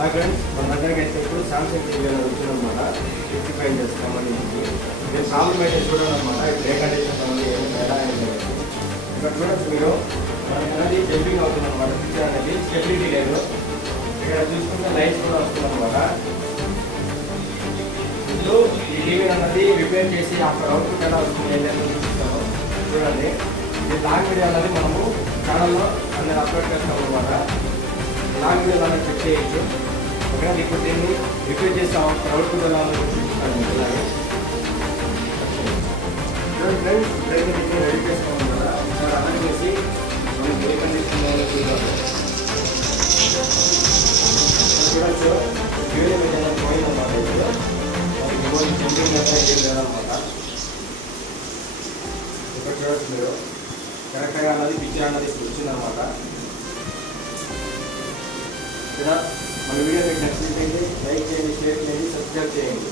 Hi friends, మన దగ్గరికి అయితే ఇప్పుడు సామ్సంగ్ టీవీ అనేది వచ్చిందనమాట. 55 ఇంచెస్ సంబంధించి నేను ప్రాబ్లం అయితే చూడాలన్నమాట. ఇప్పుడు ఏ కండిషన్ ఉంది, ఎలా అయింది ఇక్కడ చూడొచ్చు మీరు. మనకి అనేది జంపింగ్ అవుతుందన్నమాట. పిక్చర్ అనేది స్టెబిలిటీ లేదు. ఇక్కడ చూసుకుంటే లైట్స్ కూడా వస్తుందన్నమాట. ఇప్పుడు ఈ టీవీ అన్నది రిపేర్ చేసి అక్కడ అవుట్పుట్ ఎలా వస్తుంది ఏంటంటే చూపిస్తాము. చూడండి, ఈ లాంగ్ వీడియో అనేది మనము ఛానల్లో అనేది అప్లోడ్ చేస్తాం అనమాట. లాంగ్ వీడియో అనేది చెక్ చేయొచ్చు. ఓకే, ఇప్పుడు దీన్ని రిపేర్ చేస్తాం. అవుట్పుట్ ఎలా చూపిస్తాను. అలాగే ఫ్రెండ్స్, ఇప్పుడైతే దీన్ని రెడీ చేసుకోవాలి కదా. ఒకసారి అలా చేసి మనకి ఏ కండిషన్లో చూడాలి. చూడొచ్చు, వీడియో ఏదైనా పోయిందన్నమాట. ఇప్పుడు మనకి జంపింగ్ అయితే లేదన్నమాట. ఇక్కడ చూడొచ్చు మీరు, కరెక్ట్గా అన్నది పిక్చర్ అన్నది వచ్చిందనమాట. ఇక్కడ మన వీడియో మీకు నచ్చినట్లయితే లైక్ చేయండి, షేర్ చేయండి, సబ్స్క్రైబ్ చేయండి.